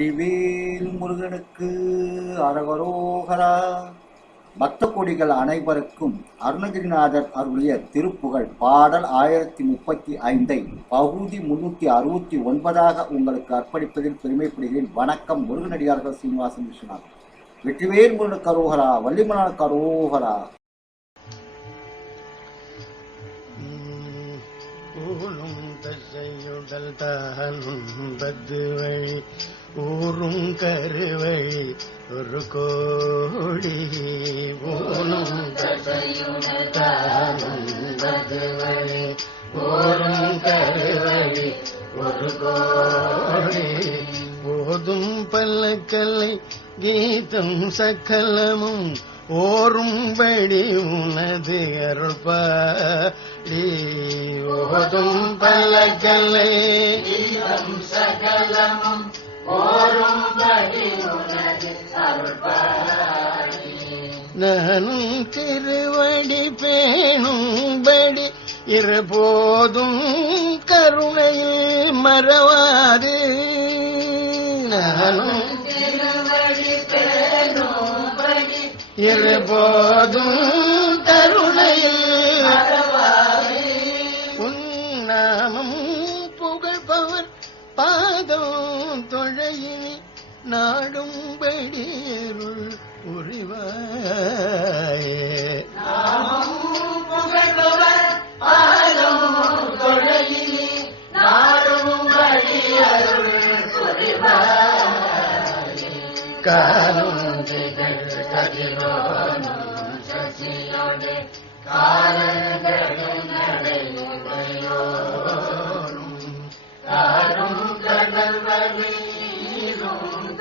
வெற்றிவேல் முருகனுக்கு அரகரோகரா. பக்த கொடிகள் அனைவருக்கும் அருணகிரிநாதர் அருளிய திருப்புகழ் பாடல் ஆயிரத்தி முப்பத்தி ஐந்தை பகுதி முன்னூத்தி அறுபத்தி ஒன்பதாக உங்களுக்கு அர்ப்பணிப்பதில் பெருமைப்படுகிறேன். வணக்கம் முருகனடியார்கள் சீனிவாசன் விஸ்வநாத் வெற்றிவேல் முருகனுக்கு அரோகரா வள்ளிமலனுக்கு அரோகரா. ஊனும் தசையுடல் தானும் பத்து வழி ஊரும் கருவழி ஒரு கோடி ஊனும் தசையுடல் தானும் பத்து வழி ஊரும் கருவழி ஒரு கோடி. போதும் பல்லக்கல்லை கீதம் சக்கலமும் ஓரும் ஓரும்படி உனது அருள்பா. ஓதும் பல்லக்கல்லை. சகலமும் உனது நானும் திருவடி பேணும்படி இருபோதும் கருணையில் மறவாது. நானும் இருபோதும் புகழ்பவர் பாதம் தொழையினி நாடும்படி அருள் உரிவாயே. காலும் கதிரோனும் சசியோடு காலங்களும்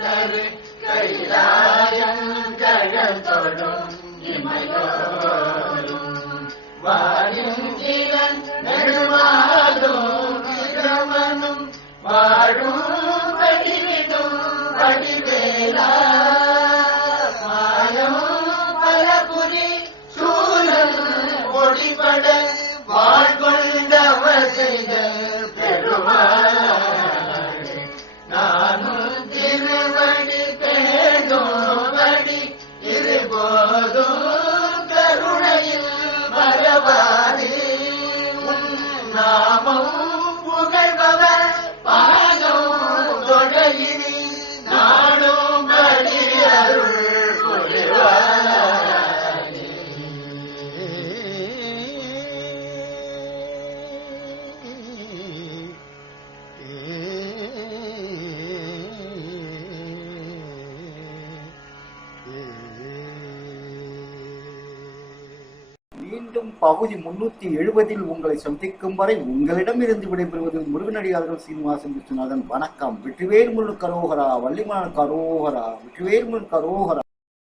வலீரும் கரு கைலாயம் கழல் தொடும் இமையோரும் வாழும் கிரண் நெடுவாதும் விரமனும் வாழும் வடிவிடும் வடிவேலா மாயம் பலபுரி சூழல் ஒளிபட செய்த மீண்டும் பகுதி முன்னூத்தி எழுபதில் உங்களை சந்திக்கும் வரை உங்களிடமிருந்து விடைபெறுவது முருகனடியார்கள் சீனிவாசன் விஸ்வநாதன். வணக்கம். வெற்றிவேல் முருகனுக்கு அரோகரா வள்ளிமலனுக்கு அரோகரா வெற்றிவேல் முருகனுக்கு அரோகரா